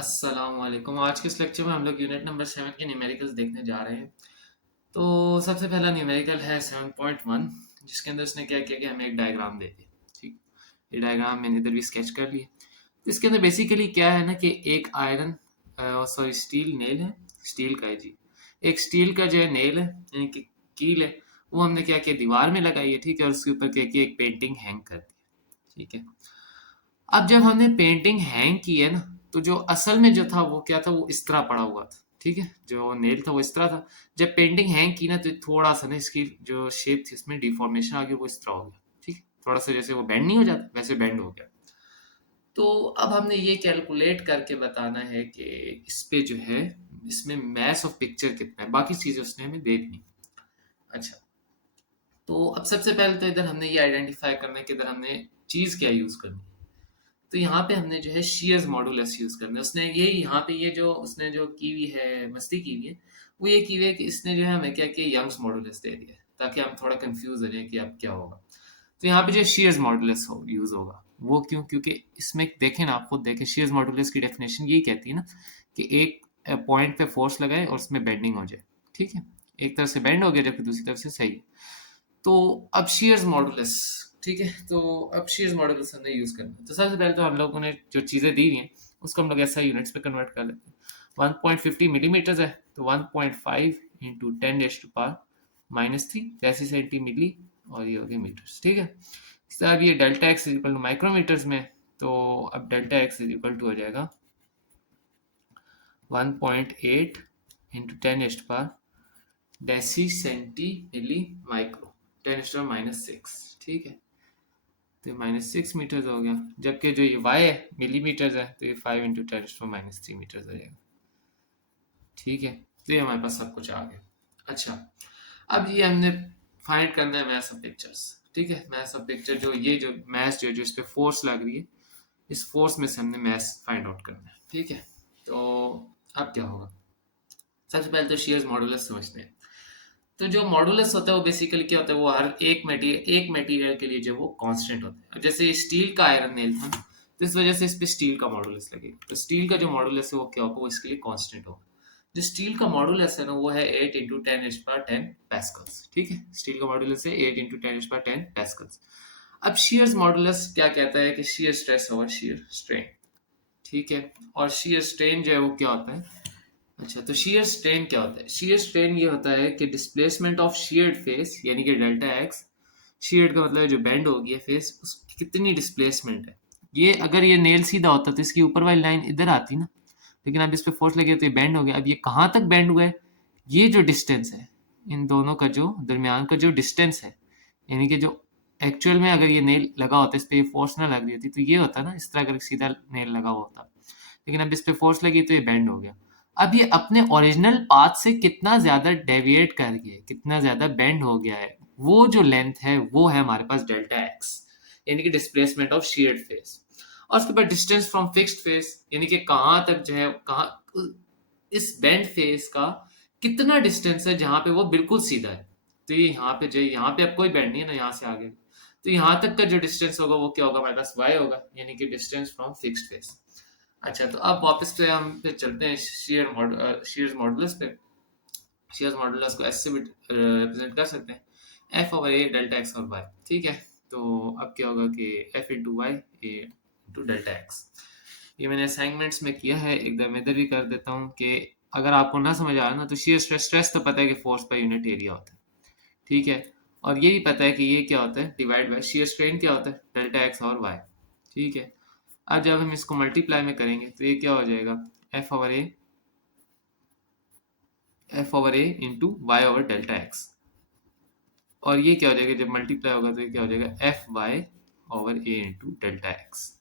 अस्सलाम वालेकुम। आज के इस लेक्चर में हम लोग यूनिट नंबर 7 के न्यूमेरिकल्स देखने जा रहे हैं। तो सबसे पहला न्यूमेरिकल है 7.1, जिसके अंदर उसने क्या किया कि हमें एक डायग्राम दे दिया। ठीक, ये डायग्राम मैंने इधर भी स्केच कर लिया। तो इसके अंदर बेसिकली क्या है ना कि एक आयरन सॉरी स्टील नेल है, स्टील का है जी। एक स्टील का जो है नेल है, यानी कि कील है, वो हमने क्या किया दीवार में लगाई है। ठीक है, और उसके ऊपर क्या किया एक पेंटिंग हैंग कर दी। ठीक है, अब जब हमने पेंटिंग हैंग की है ना, तो जो असल में जो था वो क्या था, वो इस तरह पड़ा हुआ था। ठीक है, जो नेल था वो इस तरह था। जब पेंटिंग हैंग की ना, तो थोड़ा सा ना इसकी जो शेप थी उसमें डिफॉर्मेशन आ गया, वो इस तरह हो गया। ठीक है, थोड़ा सा जैसे वो बेंड नहीं हो जाता वैसे बेंड हो गया। तो अब हमने ये कैलकुलेट करके बताना है कि इस पे जो है, इसमें मैस ऑफ पिक्चर कितना है, बाकी चीजें उसने हमें दे दी। अच्छा, तो अब सबसे पहले तो इधर हमने ये आइडेंटिफाई करना है कि इधर हमने चीज क्या यूज करनी है। तो यहाँ पे हमने जो है शीयर्स मॉडुलस यूज करना है। उसने ये यहाँ पे ये जो उसने जो की हुई है, मस्ती की हुई है, वो ये की हुई है कि इसने जो है हमें क्या किया यंग्स मॉडुलस दे दिया है, ताकि हम थोड़ा कंफ्यूज हो जाए कि अब क्या होगा। तो यहाँ पे जो शीयर्स मॉडुलस यूज होगा, वो क्यों, क्योंकि इसमें देखें ना, आप खुद देखें, शीयर्स मॉडुलस की डेफिनेशन यही कहती है ना कि एक पॉइंट पे फोर्स लगाए और उसमें बेंडिंग हो जाए। ठीक है, एक तरफ से बेंड हो गया जबकि दूसरी तरफ से सही है। तो अब शीयर्स मॉडुलस, ठीक है, तो अब शीयर्स मॉडुलस हमने यूज करना है। तो सबसे पहले तो हम लोगों ने जो चीजें दी हुई हैं उसको हम लोग ऐसा यूनिट्स पे कन्वर्ट कर लेते हैं। 1.50 मिलीमीटर है, तो 1.5 इंटू 10⁻³ जैसे सेंटीमिली, और ये हो गए मीटर्स। ठीक है, इस तरह ये delta X is equal to micrometres में, तो अब delta X is equal to हो जाएगा 1.8 इंटू 10⁻³ सेंटी मिली माइक्रो, 10⁻⁻6। ठीक है, तो ये -6 मीटर्स हो गया, जबकि जो ये वाई है मिलीमीटर्स है, तो ये 5 इंटू 10⁻³ हो जाएगा। ठीक है, तो ये हमारे पास सब कुछ आ गया। अच्छा, अब ये हमने फाइंड करना है मैथ ऑफ पिक्चर्स। ठीक है, मैथ ऑफ पिक्चर जो ये जो मैथ जो इस पे फोर्स लग रही है, इस फोर्स में से हमने मैथ फाइंड आउट करना है। ठीक है, तो अब क्या होगा, सबसे पहले तो शेयर्स मॉडुलस समझते हैं। तो जो मॉडुलस होता है वो बेसिकली क्या होता है, वो हर एक मटेरियल के लिए जो वो कांस्टेंट होता है। अब जैसे स्टील का आयरन नेल था ना, तो इस वजह से इस पे स्टील का मॉडुलस लगेगा। तो स्टील का जो मॉडुलस है वो क्या होगा, वो इसके लिए कांस्टेंट होगा। जो स्टील का मॉडुलस है ना, वो है 8 इंटू 10⁻10 पैस्कल्स। ठीक है, स्टील का मॉडुलस है 8 इंटू 10⁻10 पैस्कल्स। अब शियर्स मॉडुलस क्या कहता है कि shear stress over shear strain. ठीक है, और शियर स्ट्रेन जो है वो क्या होता है। अच्छा, तो शीयर स्ट्रेन क्या होता है, शीयर स्ट्रेन ये होता है कि डिस्प्लेसमेंट ऑफ शीयर्ड फेस, यानी कि डेल्टा एक्स। शीयर्ड का मतलब है जो बेंड हो गया फेस, उसकी कितनी डिस्प्लेसमेंट है। ये अगर ये नेल सीधा होता तो इसकी ऊपर वाली लाइन इधर आती ना, लेकिन अब इस पे फोर्स लगे तो ये बेंड हो गया। अब ये कहाँ तक बेंड हुआ है, ये जो डिस्टेंस है इन दोनों का, जो दरमियान का जो डिस्टेंस है, यानी कि जो एक्चुअल में अगर ये नेल लगा होता, इस पे ये फोर्स ना लग रही होती, तो ये होता ना इस तरह, अगर सीधा नेल लगा हुआ होता। लेकिन अब इस पे फोर्स लगी तो ये बेंड हो गया। अब ये अपने ओरिजिनल पाथ से कितना ज्यादा डेविएट कर गया, कितना ज्यादा बेंड हो गया है, वो जो लेंथ है वो है हमारे पास डेल्टा एक्स, यानी कि डिस्प्लेसमेंट ऑफ शीयर्ड फेस। और उसके बाद डिस्टेंस फ्रॉम फिक्स्ड फेस, यानी कि कहाँ तक जो है, कहाँ इस बेंड फेस का कितना डिस्टेंस है जहां पे वो बिल्कुल सीधा है। तो ये यहाँ पे जो, यहाँ पे अब कोई बेंड नहीं है ना यहाँ से आगे, तो यहाँ तक का जो डिस्टेंस होगा वो क्या होगा, हमारे पास वाई होगा, यानी कि डिस्टेंस फ्रॉम फिक्स्ड फेस। अच्छा, तो अब वापस पे हम पे चलते हैं शेयर्स मॉडुलस पे। शेयर्स मॉडुलस को ऐसे भी रिप्रेजेंट कर सकते हैं, एफ ओवर ए डेल्टा एक्स और वाई। ठीक है, तो अब क्या होगा कि एफ इंटू वाई ए इंटू डेल्टा एक्स। ये मैंने असाइनमेंट्स में किया है, एकदम इधर भी कर देता हूँ कि अगर आपको ना समझ आया ना, तो शेयर स्ट्रेस, स्ट्रेस तो पता है कि फोर्स पर यूनिट एरिया होता है। ठीक है, और ये भी पता है कि ये क्या होता है, डिवाइड बाय शेयर स्ट्रेन क्या होता है, डेल्टा एक्स और वाई। ठीक है, अब जब हम इसको मल्टीप्लाई में करेंगे तो ये क्या हो जाएगा, F over A into Y over delta X. और ये क्या हो जाएगा, जब मल्टीप्लाई होगा तो ये क्या हो जाएगा, F Y over A into delta X.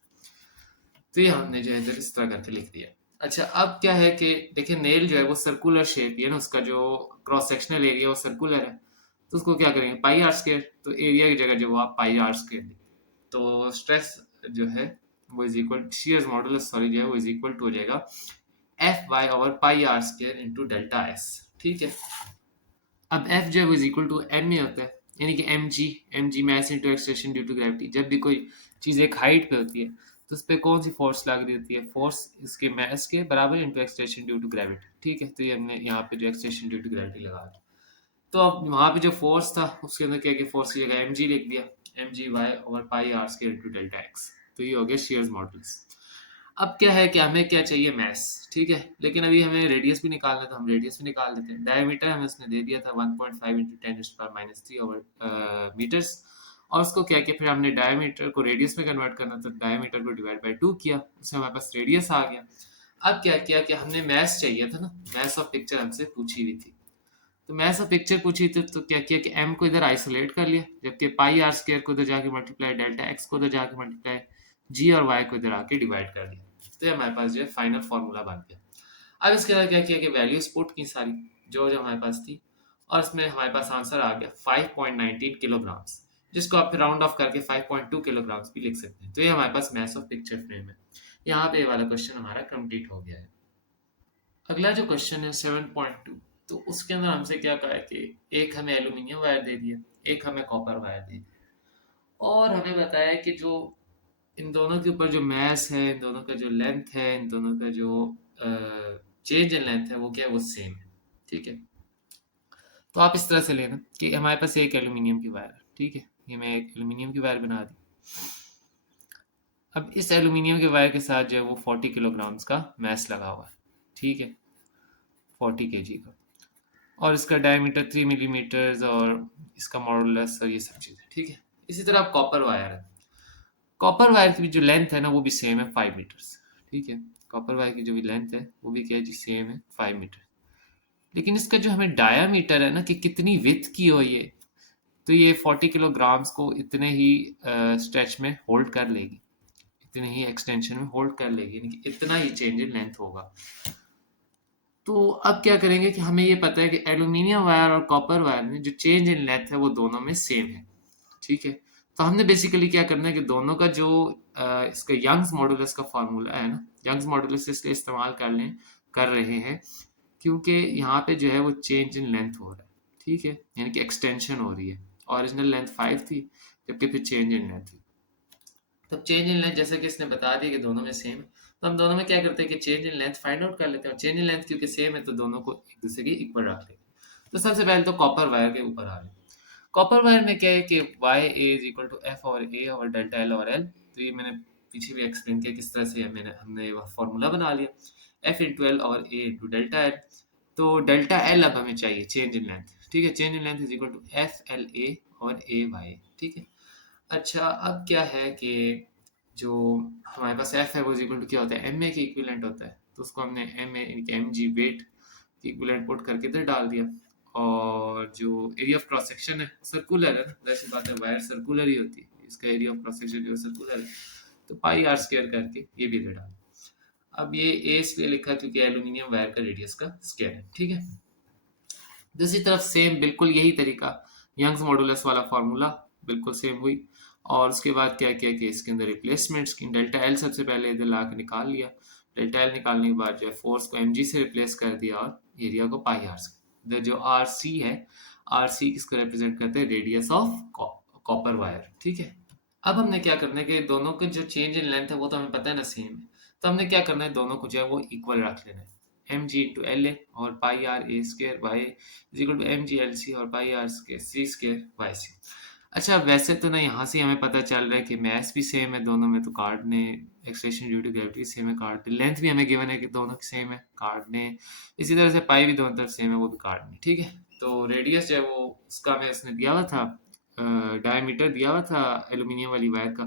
तो ये हमने जो है इधर इस तरह करके लिख दिया। अच्छा, अब क्या है कि देखिए नेल जो है वो सर्कुलर शेप है ना, उसका जो क्रॉस सेक्शनल एरिया वो सर्कुलर है। तो उसको क्या करेंगे, पाई आर स्क्वायर, तो एरिया की जगह जो आप पाई आर स्क्वायर लिखें, तो स्ट्रेस जो है वो is equal, shear modulus sorry जो है वो इज इक्वल टू हो जाएगा F Y over pi R square into delta S. ठीक है, अब एफ जो है वो इज इक्वल टू एम में होता है, यानी कि M G mass into extension due to gravity. जब भी कोई चीज़ एक हाइट पे होती है तो उस पर कौन सी फोर्स लग रही होती है? फोर्स इसके मैस के बराबर into extension due to gravity, ठीक है। तो ये हमने यहाँ पे जो एक्सटेंशन ड्यू टू ग्रेविटी लगा दी। तो अब वहाँ पे जो फोर्स था उसके अंदर क्या क्या फोर्स की जगह एम जी लिख दिया, M G Y over pi R square into delta X. तो ये हो गया शेयर्स मॉडल्स। अब क्या है कि हमें क्या चाहिए? मैस, ठीक है। लेकिन अभी हमें रेडियस भी निकालना है, तो हम रेडियस भी निकाल देते हैं। डायमीटर हमें उसने दे दिया था 1.5 इंटू 10⁻³ ओवर मीटर्स। और उसको क्या किया, फिर हमने डायमीटर को रेडियस में कन्वर्ट करना, तो डायमीटर को डिवाइड बाय 2 किया, उससे हमारे पास रेडियस आ गया। अब क्या किया कि हमने मैस चाहिए था ना, मैस ऑफ पिक्चर हमसे पूछी हुई थी। तो मैस ऑफ पिक्चर पूछी थी, तो क्या किया कि एम को इधर आइसोलेट कर लिया, जबकि पाई आर स्क्वायर को इधर जाके मल्टीप्लाई, डेल्टा एक्स को इधर जाके मल्टीप्लाई, जी और वाई को इधर आके डिवाइड कर दिया। तो ये हमारे पास जो है फाइनल फॉर्मूला बन गया। अब इसके बाद क्या किया कि वैल्यूज पुट की सारी जो जो हमारे पास थी, और इसमें हमारे पास आंसर आ गया 5.19 किलोग्राम्स, जिसको आप राउंड ऑफ करके 5.2 किलोग्राम्स भी लिख सकते हैं। तो ये हमारे पास मैस ऑफ पिक्चर फ्रेम है। यहाँ पे ये वाला क्वेश्चन हमारा कंप्लीट हो गया है। अगला जो क्वेश्चन है 7.2, तो उसके अंदर हमसे क्या कहा है कि एक हमें एल्यूमिनियम वायर दे दिया, एक हमें कॉपर वायर दे दिया, और हमें बताया कि जो इन दोनों के ऊपर जो मैस है, इन दोनों का जो लेंथ है, इन दोनों का जो चेंज इन लेंथ है वो क्या है, वो सेम है, ठीक है। तो आप इस तरह से लेना कि हमारे पास एक एल्यूमिनियम की वायर है, ठीक है। ये मैं एक एल्यूमिनियम की वायर बना दी। अब इस एल्यूमिनियम के वायर के साथ जो है वो 40 किलोग्राम्स का मैस लगा हुआ है, ठीक है, 40 kg का। और इसका डायमीटर 3 मिलीमीटर और इसका मॉडुलस और ये सब चीज़ें, ठीक है। इसी तरह अब कॉपर वायर है। कॉपर वायर की भी जो लेंथ है ना वो भी सेम है 5 मीटर्स, ठीक है। कॉपर वायर की जो भी लेंथ है वो भी क्या है जी, सेम है 5 मीटर। लेकिन इसका जो हमें डायामीटर है ना कि कितनी विथ की हो ये, तो ये 40 किलोग्राम्स को इतने ही स्ट्रेच में होल्ड कर लेगी, इतने ही एक्सटेंशन में होल्ड कर लेगी, यानी कि इतना ही चेंज इन लेंथ होगा। तो अब क्या करेंगे कि हमें ये पता है कि एल्यूमिनियम वायर और कॉपर वायर में जो चेंज इन लेंथ है वो दोनों में सेम है, ठीक है। तो हमने बेसिकली क्या करना है कि दोनों का जो इसका यंग्स मॉडुलस का फार्मूला है ना, यंग्स मॉडुलस इसलिए इस्तेमाल कर रहे हैं क्योंकि यहाँ पे जो है वो चेंज इन लेंथ हो रहा है, ठीक है, यानी कि एक्सटेंशन हो रही है। ओरिजिनल लेंथ 5 थी, जबकि फिर चेंज इन लेंथ थी। तब चेंज इन लेंथ जैसे कि इसने बता दिया कि दोनों में सेम है, तो हम दोनों में क्या करते हैं कि change in length find out कर लेते हैं। चेंज इन लेंथ क्योंकि सेम है तो दोनों को एक दूसरे के इक्वल रख लेंगे। तो सबसे पहले तो कॉपर वायर के ऊपर आ रहे हैं। कॉपर वायर में क्या है कि Y A is equal to F और ए और डेल्टा एल और एल। तो ये मैंने पीछे भी एक्सप्लेन किया किस तरह से हमने वह फॉर्मूला बना लिया, एफ इंटू एल और ए इंटू डेल्टा एल। तो डेल्टा एल अब हमें चाहिए चेंज इन लेंथ, ठीक है। Change in length is equal to F L A और ए वाई, ठीक है। अच्छा, अब क्या है कि जो हमारे पास एफ है वो इज इक्वल टू क्या होता है, एम ए के इक्विवेलेंट होता है। तो उसको हमने एम ए यानी कि एम जी वेट की इक्विवेलेंट पुट करके इधर डाल दिया। और जो एरिया ऑफ क्रॉस सेक्शन है सर्कुलर है ना, वैसी बात है, वायर सर्कुलर ही होती है, इसका एरिया ऑफ क्रॉस सेक्शन जो सर्कुलर है, तो पाई आर स्क्वायर करके ये भी इधर डाल। अब ये ए इसलिए लिखा क्योंकि एल्यूमिनियम वायर का रेडियस का स्क्वायर है, ठीक है। दूसरी तरफ सेम बिल्कुल यही तरीका, यंग्स मॉडुलस वाला फार्मूला बिल्कुल सेम हुई। और उसके बाद क्या किया कि इसके अंदर रिप्लेसमेंट्स की, डेल्टा एल सबसे पहले इधर ला के निकाल लिया। डेल्टा एल निकालने के बाद जो है फोर्स को एम जी से रिप्लेस कर दिया और एरिया को पाई आर से। इधर जो आर सी है, आर सी किसको रिप्रेजेंट करते हैं, रेडियस ऑफ कॉपर वायर, ठीक है। अब हमने क्या करना है कि दोनों के जो चेंज इन लेंथ है वो तो हमें पता है ना सेम है, तो हमने क्या करना है दोनों को जो है वो इक्वल रख लेना है। M G into L A और pi R A square Y is equal to M G L C और pi R C square Y C. अच्छा, वैसे तो ना यहाँ से हमें पता चल रहा है कि मैथ्स भी सेम है दोनों में, तो कार्ड ने expression due to gravity same है, कार्ड लेंथ भी हमें गिवन है कि दोनों की सेम है, कार्ड ने इसी तरह से पाई भी दोनों तरफ सेम है, वो भी कार्ड ने, ठीक है। तो रेडियस जो है वो उसका हमें इसने दिया हुआ था, डायमीटर दिया हुआ था एल्यूमिनियम वाली वायर का।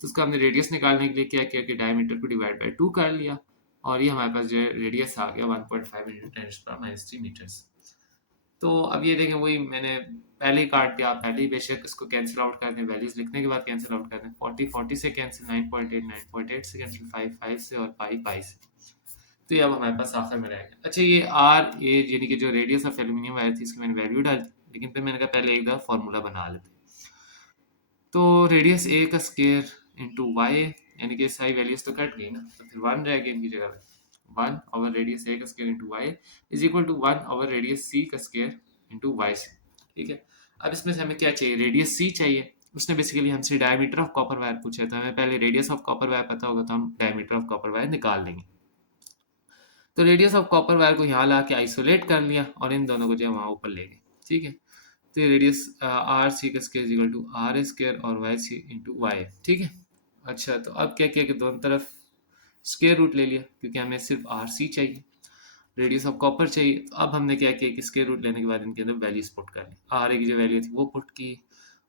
तो उसका हमने रेडियस निकालने के लिए क्या किया कि डायमीटर को डिवाइड बाय 2 कर लिया, और ये हमारे पास जो है रेडियस आ गया 1.5 इंटू 10⁻³ मीटर्स। तो अब ये देखें, वही मैंने पहले ही काट दिया, आप पहले ही बेशक इसको कैंसिल आउट कर दें, वैल्यूज लिखने के बाद कैंसिल आउट कर दें। 40 से कैंसिल, 9.8 से कैंसिल, 5 से और पाई से। तो ये अब हमारे पास आखिर में रहेगा। अच्छा, ये आर ए यानी कि जो रेडियस ऑफ एल्यूमिनियम वायर थी इसकी मैंने वैल्यू डाली, लेकिन फिर मैंने कहा पहले एक दफ़ा फॉर्मूला बना लेते। तो रेडियस ए का स्केयर इंटू वाई, यानी कि सारी वैल्यूज तो कट गई ना, तो फिर 1 रह गया इनकी जगह पे। 1 ओवर रेडियस ए का square into Y is equal to 1 over radius C का स्केयर इंटू वाई सी, ठीक है। अब इसमें से हमें क्या चाहिए, रेडियस सी चाहिए। उसने बेसिकली हमसे डायमीटर ऑफ कॉपर वायर पूछा है, तो हमें पहले रेडियस ऑफ कॉपर वायर पता होगा तो हम डायमीटर ऑफ कॉपर वायर निकाल लेंगे। तो रेडियस ऑफ कॉपर वायर को यहाँ ला के आइसोलेट कर लिया और इन दोनों को जो है वहाँ ऊपर ले गए, ठीक है। तो ये रेडियस आर सी का square equal to R square और वाई सी इंटू वाई, ठीक है। अच्छा, तो अब क्या किया कि दोनों तरफ स्क्वायर रूट ले लिया, क्योंकि हमें सिर्फ आर सी चाहिए, रेडियस ऑफ कॉपर चाहिए। तो अब हमने क्या किया कि स्क्वायर रूट लेने के बाद इनके अंदर वैल्यूज पुट कर ली, आर ए की जो वैल्यू थी वो पुट की,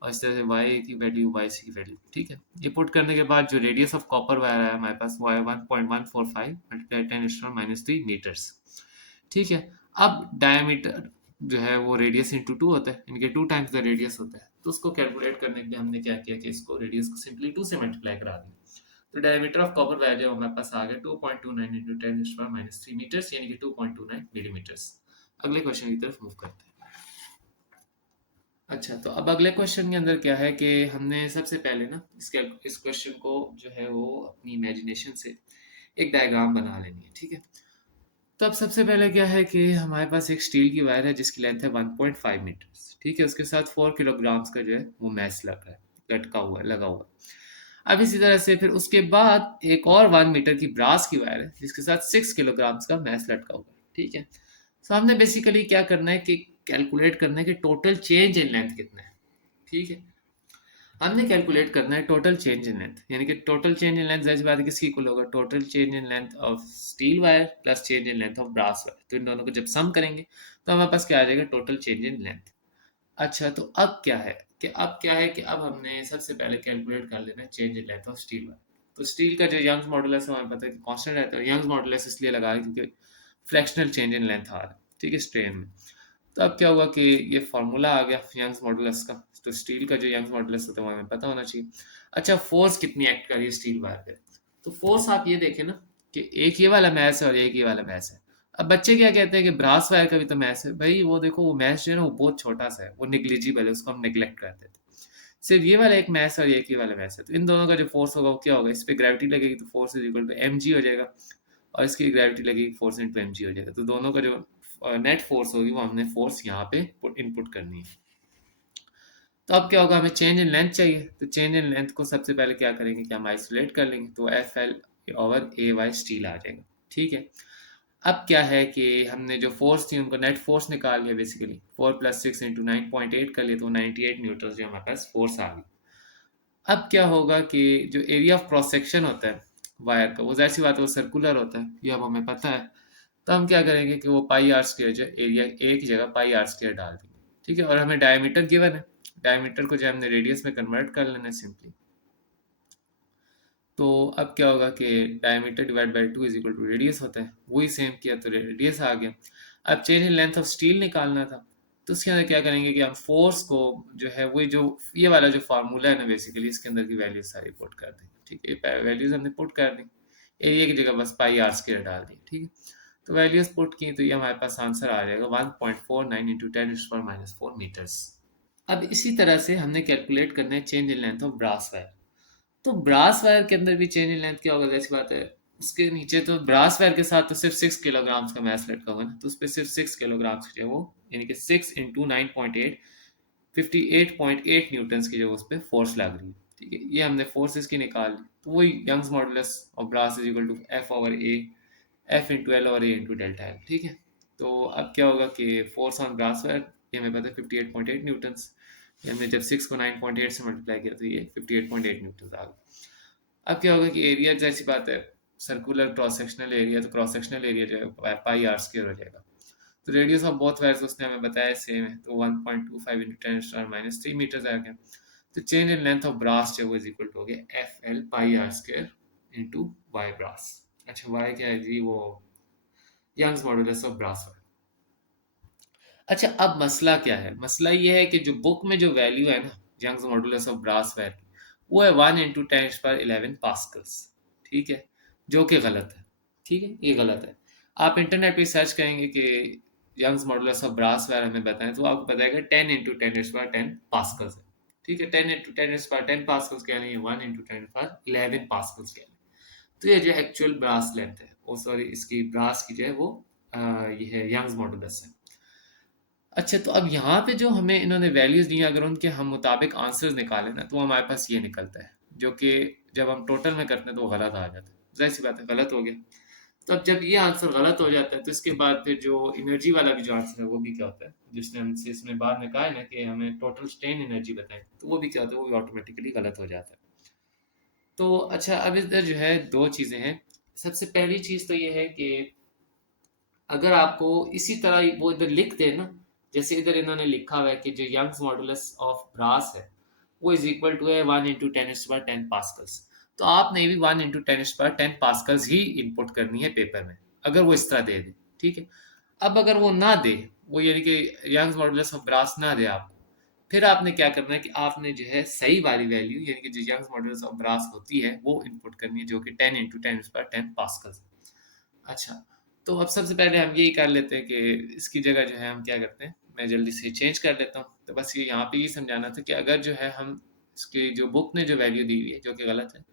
और इस तरह से वाई ए की वैल्यू, वाई सी की वैल्यू, ठीक है। ये पुट करने के बाद जो रेडियस ऑफ कॉपर वायर आया हमारे पास वो आया 1.145 मल्टीप्लाई 10⁻³ मीटर्स, ठीक है। अब डायमीटर जो है वो रेडियस इंटू टू होता है, इनके 2 टाइम्स द रेडियस होता है। तो उसको कैलकुलेट करने के लिए हमने क्या किया कि इसको रेडियस को सिंपली 2 से मल्टीप्लाई करा दिया। तो डायमीटर ऑफ कॉपर वायर जो हमारे पास आ गया 2.29 इंटू 10⁻³ मीटर्स, यानी कि 2.29 मिलीमीटर्स। अगले क्वेश्चन की तरफ मूव करते हैं। अच्छा, तो अब अगले क्वेश्चन के अंदर क्या है कि हमने सबसे पहले ना इस क्वेश्चन को जो है वो अपनी इमेजिनेशन से एक डायग्राम बना लेनी है, ठीक है। तो अब सबसे पहले क्या है कि हमारे पास एक स्टील की वायर है जिसकी लेंथ है 1.5 मीटर्स, ठीक है। उसके साथ 4 किलोग्राम्स का जो है वो मैस लगा है, लटका हुआ है, लगा हुआ है। अब इसी तरह से फिर उसके बाद एक और 1 मीटर की ब्रास की वायर है जिसके साथ 6 किलोग्राम्स का मैस लटका हुआ है, ठीक है। तो हमने बेसिकली क्या करना है कि कैलकुलेट करना है कि टोटल चेंज इन लेंथ कितना है, ठीक है। हमने कैलकुलेट करना है टोटल चेंज इन लेंथ, यानी कि टोटल चेंज इन लेंथ जैसे बात किसकी इक्वल होगा, total change in length of steel wire plus change in length of brass wire. तो इन दोनों को जब सम करेंगे तो हमारे पास क्या आ जाएगा, टोटल चेंज इन लेंथ। अच्छा, तो अब हमने सबसे पहले कैलकुलेट कर लेना है change in length of steel wire. तो स्टील का जो यंग्स मॉडुलस है हमें पता है कि कांस्टेंट रहता है। यंग्स मॉडुलस इसलिए लगा है क्योंकि फ्रैक्शनल चेंज इन लेंथ आ रहा है, ठीक है, स्ट्रेन में। तो अब क्या हुआ कि ये फार्मूला आ गया यंग्स मॉडुलस का। तो स्टील का जो यंग्स मॉडुलस होता है वो हमें पता होना चाहिए। अच्छा, फोर्स कितनी एक्ट कर रही है स्टील वायर पे। तो फोर्स आप ये देखें ना कि एक ये वाला मैस है और एक ये वाला मैस है। अब बच्चे क्या कहते हैं कि ब्रास वायर का भी तो मैस है। भाई वो देखो, वो मैस जो है ना वो बहुत छोटा सा है, वो निग्लिजिबल है, उसको हम निगलेक्ट कर देते हैं। सिर्फ ये वाला एक मैस और एक ही वाला मैस है। तो इन दोनों का जो फोर्स होगा वो क्या होगा, इस पे ग्रेविटी लगेगी तो force is equal to M G हो जाएगा, और इसकी ग्रेविटी लगेगी फोर्स इंटू एम जी हो जाएगा। तो दोनों का जो नेट फोर्स होगी वो हमने फोर्स यहाँ पे इनपुट करनी है। तो अब क्या होगा, हमें चेंज इन लेंथ चाहिए। तो चेंज इन लेंथ को सबसे पहले क्या करेंगे कि हम आइसोलेट कर लेंगे, तो एफ एल ओवर ए वाई स्टील आ जाएगा, ठीक है। अब क्या है कि हमने जो फोर्स थी उनको नेट फोर्स निकाल लिया, बेसिकली 4 + 6 इंटू 9.8 कर लिया, तो 98 न्यूटन जो हमारे पास फोर्स आ गई। अब क्या होगा कि जो एरिया ऑफ क्रॉस सेक्शन होता है वायर का, वो जाहिर सी बात है वो सर्कुलर होता है, ये अब हमें पता है। तो हम क्या करेंगे कि वो पाई आर स्क्वायर जो एरिया ए की जगह पाई आर स्क्वायर डाल देंगे, ठीक है। और हमें डायमीटर गिवन है, डायमीटर को जो हमने रेडियस में कन्वर्ट कर लेना है सिंपली। तो अब क्या होगा कि diameter divide by 2 is equal to radius होता है, वही सेम किया तो रेडियस आ गया। अब change in length of steel निकालना था, तो उसके अंदर क्या करेंगे कि हम फोर्स को जो है वही जो ये वाला जो फार्मूला है ना, बेसिकली इसके अंदर की वैल्यूज सारी पुट कर देंगे, ठीक है। वैल्यूज हमने पुट कर दी, एरिया की जगह बस पाई आर स्क्वायर डाल दी, ठीक है। तो वैल्यूज पुट की तो ये हमारे पास आंसर आ जाएगा 1.49 इंटू 10⁻⁻⁴ मीटर्स। अब इसी तरह से हमने कैलकुलेट करना है change in length of brass wire. तो ब्रास वायर के अंदर भी चेंज इन लेंथ क्या होगा, जैसी बात है उसके नीचे तो ब्रास वायर के साथ तो सिर्फ 6 किलोग्राम्स का मैस लटका हुआ है ना, तो उस पर सिर्फ 6 किलोग्राम्स की जो वो, यानी कि 6 इंटू 9.8 58.8 न्यूटन की जो उस पर फोर्स लग रही है, ठीक है। ये हमने फोर्स इसकी निकाल ली, तो वही Young's modulus of brass is equal to F over A, F into L और ए इंटू डेल्टा एल, ठीक है। तो अब क्या होगा कि फोर्स ऑन ब्रास वायर ये हमें पता है 58.8 न्यूटन्स, ये हमने जब 6 को 9.8 से मल्टीप्लाई किया तो ये 58.8 न्यूटन आ गया। अब क्या होगा कि एरिया जैसी बात है सर्कुलर क्रॉस सेक्शनल एरिया, तो क्रॉस सेक्शनल एरिया जो है पाई आर स्क्वायर हो जाएगा। तो रेडियस ऑफ बोथ वायर्स उसने हमें बताया सेम है, तो 1.25 इंटू 10⁻³ मीटर्स आ गया। तो change in length of brass जो इज इक्वल टू हो गया F L pi R square into Y brass. अच्छा, वाई क्या है जी, वो Young's modulus of brass wire. अच्छा, अब मसला क्या है, मसला ये है कि जो बुक में जो वैल्यू है ना Young's modulus of brass wire की, वो है 1 इंटू 10⁻11 पास्कल्स, ठीक है, जो कि गलत है, ठीक है, ये गलत है। आप इंटरनेट पे सर्च करेंगे कि Young's modulus of brass wire हमें बताएं तो आपको बताएगा 10 इंटू 10⁻10 पास्कल्स है, ठीक है। 10 इंटू 10⁻10 पास्कल्स क्या नहीं है, 1 इंटू 10⁻11 पास्कल्स क्या है। तो ये जो एक्चुअल ब्रास लेंथ है, ओ सॉरी इसकी ब्रास की जो है वो ये है यंग्स मॉडुलस है। अच्छा, तो अब यहाँ पे जो हमें इन्होंने वैल्यूज़ दी हैं, अगर उनके हम मुताबिक आंसर्स निकालें ना, तो हमारे पास ये निकलता है, जो कि जब हम टोटल में करते हैं तो वो गलत आ जाता है। ज़ाहिर सी बात है, गलत हो गया। तो अब जब ये आंसर गलत हो जाता है, तो इसके बाद फिर जो एनर्जी वाला भी जो आंसर है वो भी क्या होता है, जिसने हमसे इसमें बाद में कहा है ना कि हमें टोटल स्ट्रेन एनर्जी बताएं, तो वो भी क्या होता है, वो भी ऑटोमेटिकली गलत हो जाता है। तो अच्छा, अब इधर जो है दो चीज़ें हैं। सबसे पहली चीज़ तो ये है कि अगर आपको इसी तरह वो इधर लिख दे ना, जैसे इधर इन्होंने लिखा हुआ है कि जो यंग्स मॉडुलस ऑफ ब्रास है वो इज इक्वल टू है 1 × 10⁻10 पास्कल्स, तो आपने भी 1 × 10⁻10 पास्कल्स ही इनपुट करनी है पेपर में, अगर वो इस तरह दे दे। ठीक है। अब अगर वो ना दे, वो यानी कि यंग्स मॉडुलस ऑफ ब्रास ना दे आपको, फिर आपने क्या करना है कि आपने जो है सही वाली वैल्यू, यानी कि जो यंग्स मॉडुलस ऑफ ब्रास होती है वो इनपुट करनी है, जो कि 10 × 10⁻10 पास्कल्स। अच्छा, तो अब सबसे पहले हम यही कर लेते हैं कि इसकी जगह जो है हम क्या करते हैं, मैं जल्दी से चेंज कर लेता हूँ। तो बस ये यहाँ पे ये समझाना था कि अगर जो है हम इसकी जो बुक ने जो वैल्यू दी हुई है जो कि गलत है,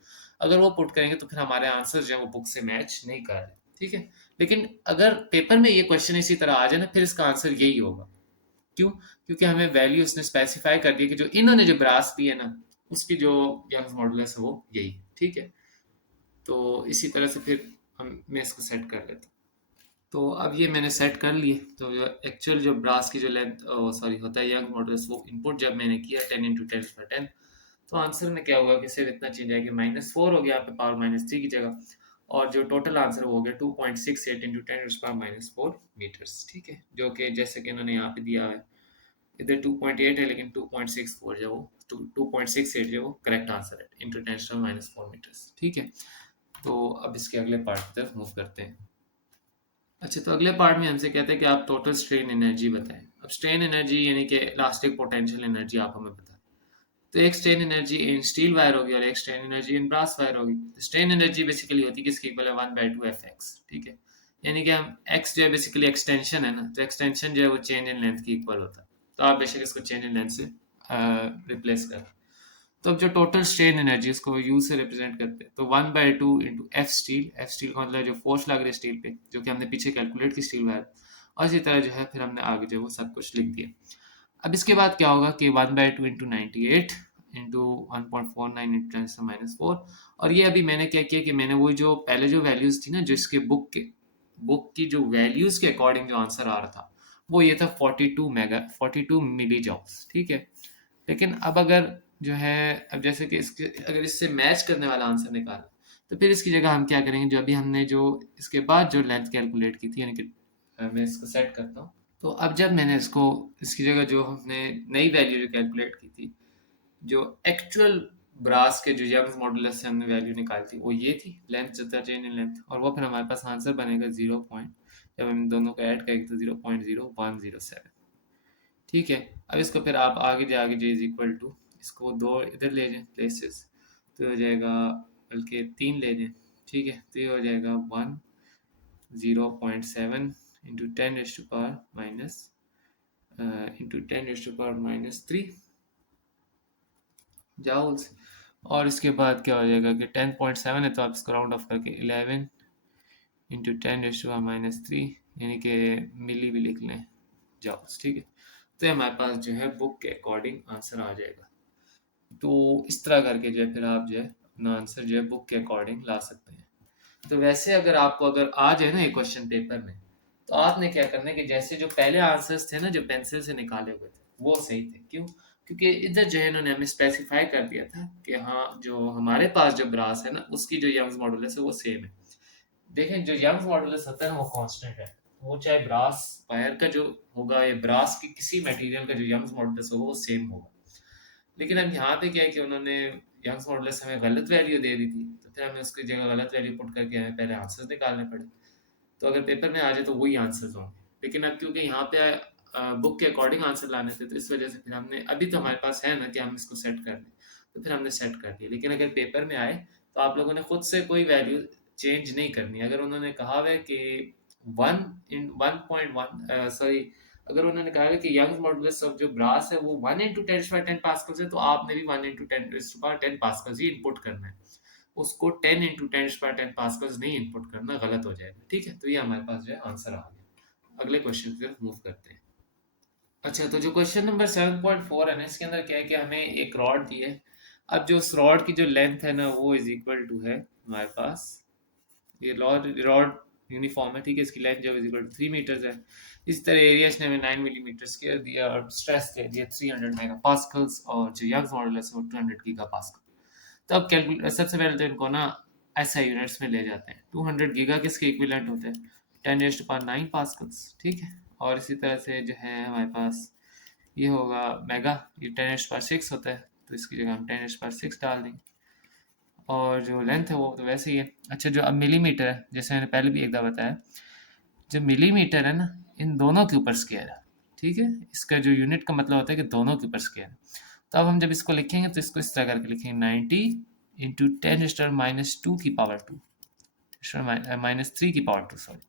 अगर वो पुट करेंगे तो फिर हमारे आंसर जो है वो बुक से मैच नहीं कर रहे। ठीक है। लेकिन अगर पेपर में ये क्वेश्चन इसी तरह आ जाए ना, फिर इसका आंसर यही होगा। क्यों? क्योंकि हमें वैल्यू उसने स्पेसिफाई कर दी कि जो इन्होंने जो ग्रास दी है ना, उसकी जो यंग्स मॉडुलस है वो यही। ठीक है। तो इसी तरह से फिर मैं इसको सेट कर लेता हूँ। तो अब ये मैंने सेट कर लिए, तो जो एक्चुअल जो ब्रास की जो लेंथ सॉरी होता है यंग मॉडुलस, वो इनपुट जब मैंने किया 10 × 10⁻10, तो आंसर में क्या हुआ कि सिर्फ इतना चेंज आया कि -4 हो गया यहाँ पे पावर -3 की जगह, और जो टोटल आंसर वो हो गया 2.68 × 10⁻4 मीटर्स। ठीक है, जो कि जैसे कि इन्होंने यहाँ पे दिया है, इधर 2.8 है लेकिन 2.64 जो वो 2.68 जो वो करेक्ट आंसर है, इंटू 10⁻4 मीटर्स। ठीक है। तो अब इसके अगले पार्ट की तरफ मूव करते हैं। अच्छा, तो अगले पार्ट में हमसे कहते हैं कि आप टोटल स्ट्रेन एनर्जी बताएं। अब स्ट्रेन एनर्जी यानी कि इलास्टिक पोटेंशियल एनर्जी आप हमें बताएं। तो एक strain energy in steel wire होगी और एक strain energy in brass wire होगी। तो स्ट्रेन एनर्जी बेसिकली होती है किसकी इक्वल है, 1/2 Fx। ठीक है। यानी कि हम x जो है बेसिकली एक्सटेंशन है ना, तो एक्सटेंशन जो है वो चेंज इन लेंथ की इक्वल होता है। तो आप बेशक इसको चेंज इन लेंथ से रिप्लेस कर। तो अब जो टोटल स्ट्रेन एनर्जी उसको यू से रिप्रेजेंट करते हैं, तो 1/2 × F स्टील। एफ स्टील का मतलब जो फोर्स लग रही है स्टील पे, जो कि हमने पीछे कैलकुलेट की स्टील वायर, और इसी तरह जो है फिर हमने आगे जो है वो सब कुछ लिख दिया। अब इसके बाद क्या होगा कि 1/2 × 98 × 1.49 × 10⁻⁴, और ये अभी मैंने क्या किया कि मैंने वो जो पहले जो वैल्यूज थी ना, जो इसके बुक की जो वैल्यूज के अकॉर्डिंग जो आंसर आ रहा था, वो ये था 42 मिली जॉब्स। ठीक है। लेकिन अब अगर जो है, अब जैसे कि इसके अगर इससे मैच करने वाला आंसर निकाला, तो फिर इसकी जगह हम क्या करेंगे, जो अभी हमने जो इसके बाद जो लेंथ कैलकुलेट की थी, यानी कि मैं इसको सेट करता हूँ। तो अब जब मैंने इसको इसकी जगह जो हमने नई वैल्यू जो कैलकुलेट की थी, जो एक्चुअल ब्रास के जो यंग्स मॉडुलस से हमने वैल्यू निकाली थी, वो ये थी लेंथ, जो था चेंज इन लेंथ, और वो फिर हमारे पास आंसर बनेगा 0 पॉइंट, जब हम दोनों को ऐड करेंगे तो 0.0107। ठीक है। अब इसको फिर आप आगे जो इज इक्वल टू, इसको दो इधर ले जाएं प्लेसेस, तो हो जाएगा, बल्कि 3 ले जाएं। ठीक है। तो ये हो जाएगा 0.7 इंटू 10⁻⁻, इंटू 10⁻⁻³ जाउल्स। और इसके बाद क्या हो जाएगा कि 10.7 है, तो आप इसको राउंड ऑफ करके 11 इंटू 10⁻⁻3, यानी कि मिली भी लिख लें, जाउल्स। ठीक है। तो हमारे पास जो है बुक के अकॉर्डिंग आंसर आ जाएगा। तो इस तरह करके जो है फिर आप जो है अपना आंसर जो है बुक के अकॉर्डिंग ला सकते हैं। तो वैसे अगर आपको अगर आ जाए ना ये क्वेश्चन पेपर में, तो आपने क्या करना है कि जैसे जो पहले आंसर्स थे ना जो पेंसिल से निकाले हुए थे, वो सही थे। क्यों? क्योंकि इधर जो है इन्होंने हमें स्पेसिफाई कर दिया था कि हाँ, जो हमारे पास जो ब्रास है ना उसकी जो यंग्स मॉडुलस है वो सेम है। देखें, जो यंग्स मॉडुलस होता है ना वो कांस्टेंट है, वो चाहे ब्रास वायर का जो होगा या ब्रास की किसी मटेरियल का जो यंग्स मॉडुलस होगा वो सेम होगा। लेकिन अब यहाँ पे क्या है कि उन्होंने यंग्स मॉडुलस हमें गलत वैल्यू दे दी थी, तो फिर हमें उसकी जगह गलत वैल्यू पुट करके हमें पहले आंसर्स निकालने पड़े। तो अगर पेपर में आ जाए तो वही आंसर्स होंगे, लेकिन अब क्योंकि यहाँ पे बुक के अकॉर्डिंग आंसर लाने थे, तो इस वजह से फिर हमने, अभी तो हमारे पास है ना कि हम इसको सेट कर लें, तो फिर हमने सेट कर दिया। लेकिन अगर पेपर में आए तो आप लोगों ने खुद से कोई वैल्यू चेंज नहीं करनी। अगर उन्होंने कहा है कि 1 सॉरी, अगर उन्होंने कहा है कि यंग मॉडुलस ऑफ जो ब्रास है वो 1 × 10⁻10 पास्कल्स है, तो आपने भी 1 × 10⁻10 पास्कल्स ही इनपुट करना है। उसको 10 × 10⁻10 पास्कल्स नहीं इनपुट करना, गलत हो जाएगा। ठीक है। तो ये हमारे पास जो है आंसर आ गया। अगले क्वेश्चन की तरफ मूव करते हैं। अच्छा, तो जो क्वेश्चन नंबर 7.4 है ना, इसके अंदर क्या है कि हमें एक रॉड दी है। अब जो उस रॉड की जो लेंथ है ना, वो इज इक्वल टू है हमारे पास, ये रॉड रॉड यूनिफॉर्म है, ठीक है, इसकी लेंथ जो इज इक्वल टू 3 मीटर्स है। इस तरह एरिया इसने हमें 9 मिलीमीटर स्क्वायर दिया और स्ट्रेस दे दिया 300 मेगा पास्कल्स और जो यंग्स मॉडुलस है वो 200 गीगा पास्कल। तो अब कैलकुलेट सबसे पहले तो इनको ना ऐसा यूनिट्स में ले जाते हैं। 200 गीगा किसके इक्विवेलेंट होते हैं? 10⁹ पास्कल्स, ठीक है। और इसी तरह से जो है हमारे पास ये होगा मेगा, ये 10⁶ होता है, तो इसकी जगह हम 10⁶ डाल देंगे। और जो लेंथ है वो तो वैसे ही है। अच्छा, जो अब मिलीमीटर है, जैसे मैंने पहले भी एक बार बताया, जो मिलीमीटर है ना, इन दोनों के ऊपर स्केयर है, ठीक है। इसका जो यूनिट का मतलब होता है कि दोनों के ऊपर स्केयर है। तो अब हम जब इसको लिखेंगे तो इसको इस तरह करके लिखेंगे 90 इंटू 10⁻² की पावर 2, -3 की पावर 2, सॉरी।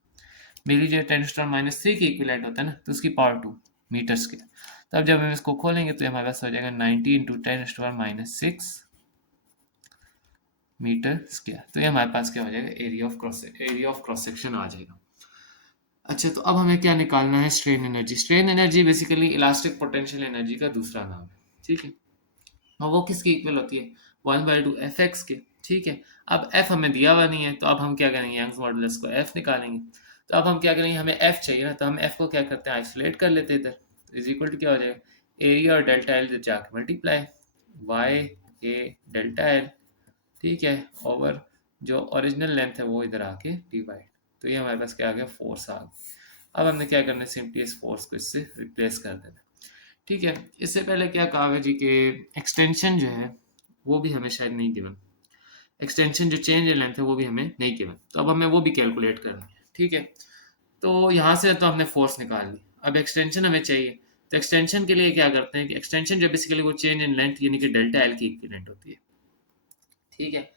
मेरी जो 10⁻³ की इक्विवेलेंट होता है ना, तो उसकी पावर 2 मीटर स्केयर। तो अब जब हम इसको खोलेंगे तो हमारे पास हो जाएगा 90 इंटू 10⁻6 मीटर स्क्वायर। तो ये हमारे पास क्या हो जाएगा? एरिया ऑफ क्रॉस सेक्शन आ जाएगा। अच्छा, तो अब हमें क्या निकालना है? Strain energy. Strain energy basically elastic potential energy का दूसरा नाम है, ठीक है। और वो किसकी इक्वल होती है? 1/2 एफ एक्स के, ठीक है। अब एफ हमें दिया हुआ नहीं है, तो अब हम क्या करेंगे? यंग्स मॉडुलस को एफ निकालेंगे। तो अब हम क्या करेंगे? हमें एफ चाहिए ना, तो हम एफ को क्या करते हैं? आइसोलेट कर लेते हैं इधर। तो इज इक्वल टू क्या हो जाएगा? एरिया और डेल्टा एल जाके मल्टीप्लाई वाई ए डेल्टा एल, ठीक है, ओवर जो ओरिजिनल लेंथ है वो इधर आके डिवाइड। तो ये हमारे पास क्या आ गया? फोर्स आ गया। अब हमने क्या करना है? सिंपली इस फोर्स को इससे रिप्लेस कर देना, ठीक है। इससे पहले क्या कहा है जी कि एक्सटेंशन जो है वो भी हमें शायद नहीं गिवन। एक्सटेंशन जो चेंज इन लेंथ है वो भी हमें नहीं गिवन, तो अब हमें वो भी कैलकुलेट करनी है, ठीक है। तो यहाँ से तो हमने फोर्स निकाल ली, अब एक्सटेंशन हमें चाहिए। तो एक्सटेंशन के लिए क्या करते हैं कि एक्सटेंशन जो बेसिकली वो चेंज इन लेंथ यानी कि डेल्टा एल की इक्विवेलेंट होती है, ठीक है।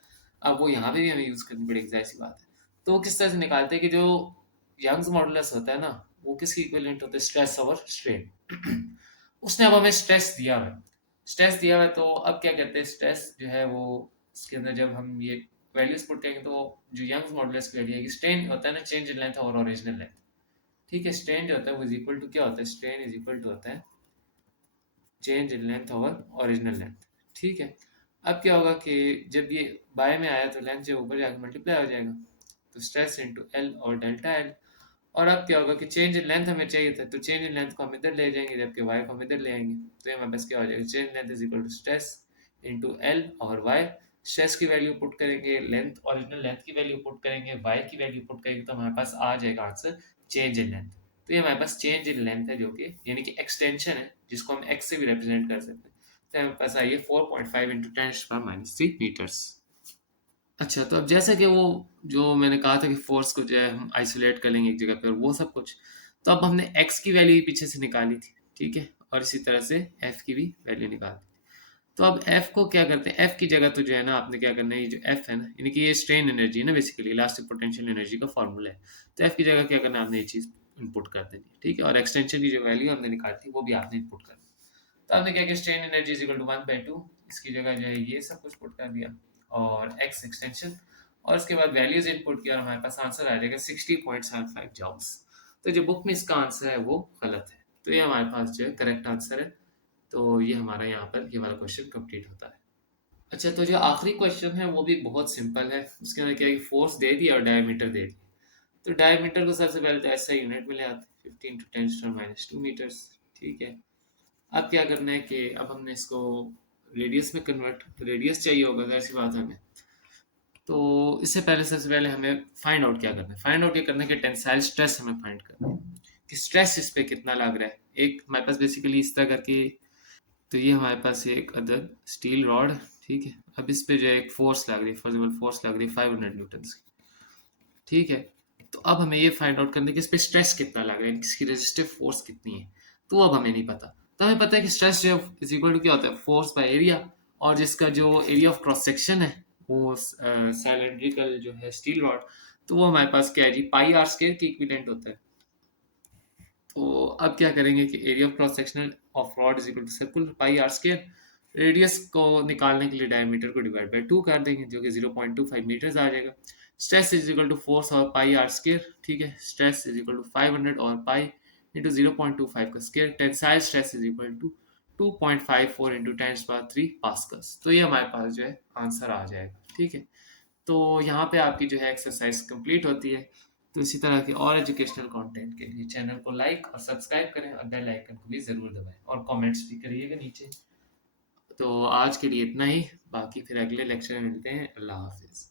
अब वो यहाँ पे भी हमें यूज़ करनी पड़ेगी, जाहिर सी बात है। तो वो किस तरह से निकालते हैं कि जो यंग्स मॉडुलस होता है ना, वो किसकी इक्विवेलेंट होता है? Stress over strain. उसने अब हमें स्ट्रेस दिया हुआ है। स्ट्रेस दिया हुआ है, तो अब क्या कहते हैं? स्ट्रेस जो है वो इसके अंदर जब हम ये वैल्यूज पुट करेंगे तो जो यंग्स मॉडुलस की वैल्यू है कि स्ट्रेन होता है ना चेंज इन लेंथ और ओरिजिनल लेंथ, ठीक है। स्ट्रेन जो होता है वो इज इक्वल टू क्या होता है? स्ट्रेन इज इक्वल टू होता है change in length over original length, ठीक है। अब क्या होगा कि जब ये बाय में आया तो लेंथ जो ऊपर जाकर मल्टीप्लाई हो जाएगा, तो स्ट्रेस इंटू एल और डेल्टा एल। और अब क्या होगा कि चेंज इन लेंथ हमें चाहिए था, तो चेंज इन लेंथ को हम इधर ले जाएंगे जबकि वाई को हम इधर ले आएंगे। तो हमारे पास क्या हो जाएगा? Change length is equal to stress into L और वाई। स्ट्रेस की वैल्यू पुट करेंगे, लेंथ ओरिजिनल लेंथ की वैल्यू पुट करेंगे, वाई की वैल्यू पुट करेंगे, तो हमारे पास आ जाएगा आंसर चेंज इन लेंथ। तो ये हमारे पास चेंज इन लेंथ है, जो कि यानी कि एक्सटेंशन है, जिसको हम एक्स से भी रिप्रेजेंट कर सकते हैं। तो हमारे पास आई है 4.5 इंटू 10⁻³ मीटर्स। अच्छा, तो अब जैसे कि वो जो मैंने कहा था कि फ़ोर्स को जो है हम आइसोलेट कर लेंगे एक जगह पे और वो सब कुछ, तो अब हमने एक्स की वैल्यू भी पीछे से निकाली थी, ठीक है? और इसी तरह से एफ की भी वैल्यू निकाल दी। तो अब एफ को क्या करते हैं? एफ की जगह तो जो है ना आपने क्या करना है, ये जो एफ है ना, यानी कि ये स्ट्रेन एनर्जी है ना, बेसिकली इलास्टिक पोटेंशियल एनर्जी का फॉर्मूला है। तो एफ की जगह क्या करना है? आपने ये चीज़ इनपुट कर देनी है, ठीक है। और एक्सटेंशन की जो वैल्यू हमने निकाली थी वो भी आपने इनपुट कर दी। तो आपने क्या किया? Strain energy is equal to 1/2, इसकी जगह जो है ये सब कुछ पुट कर दिया और एक्स एक्सटेंशन, और उसके बाद वैल्यूज इनपुट किया और हमारे पास आंसर आ जाएगा 60.75 जॉब्स। तो जो बुक में इसका आंसर है वो गलत है, तो ये हमारे पास जो है करेक्ट आंसर है। तो ये हमारा यहाँ पर ये वाला क्वेश्चन कंप्लीट होता है। अच्छा, तो जो आखिरी क्वेश्चन है वो भी बहुत सिंपल है। उसके अंदर क्या है कि फोर्स दे दिया और डायमीटर दे दिया। तो डायमीटर को सबसे पहले तो ऐसा यूनिट में ले आते हैं, 15 × 10⁻²मीटर्स, ठीक है। अब क्या करना है कि अब हमने इसको रेडियस में कन्वर्ट, रेडियस चाहिए होगा, जाहिर सी बात है हमें। तो इससे पहले सबसे पहले हमें फाइंड आउट क्या करना है? फाइंड आउट क्या करना है कि टेंसाइल स्ट्रेस हमें फाइंड करना है कि स्ट्रेस इस पे कितना लग रहा है। एक हमारे पास बेसिकली इस तरह करके, तो ये हमारे पास एक अदर स्टील रॉड, ठीक है। अब इस पे जो है एक फोर्स लग रही है, फॉर्सिबल फोर्स लग रही है 500 न्यूटन की, ठीक है। तो अब हमें ये फाइंड आउट करना है कि इस पे स्ट्रेस कितना लग रहा है, इसकी रेजिस्टिव फोर्स कितनी है। तो अब हमें नहीं पता। तो हमें पता है कि स्ट्रेस जो इज इक्वल टू क्या होता है? Force by area. और जिसका जो एरिया ऑफ क्रॉस सेक्शन है वो सिलेंड्रिकल जो है स्टील रॉड, तो वो हमारे पास क्या है जी? पाई आर स्क्वायर की इक्विवेलेंट होता है। तो अब क्या करेंगे कि area of cross sectional of rod is equal to circular pi R square. Radius को निकालने के लिए डायमीटर को डिवाइड बाय 2 कर देंगे, जो कि 0.25 मीटर्स आ जाएगा। Stress is equal to force और पाई आर स्क्वायर, ठीक है। स्ट्रेस इज इक्वल टू 500 और पाई इंटू 0.25 का square, tensile stress is equal to 2.54 into 10⁻³ pascals. तो ये हमारे पास जो है आंसर आ जाएगा। ठीक है, तो यहाँ पे आपकी जो है एक्सरसाइज कंप्लीट होती है। तो इसी तरह के और एजुकेशनल कंटेंट के लिए चैनल को लाइक और सब्सक्राइब करें और बेल आइकन को भी ज़रूर दबाएं और कमेंट्स भी करिएगा नीचे। तो आज के लिए इतना ही, बाकी फिर अगले लेक्चर में मिलते हैं। अल्लाह हाफिज़।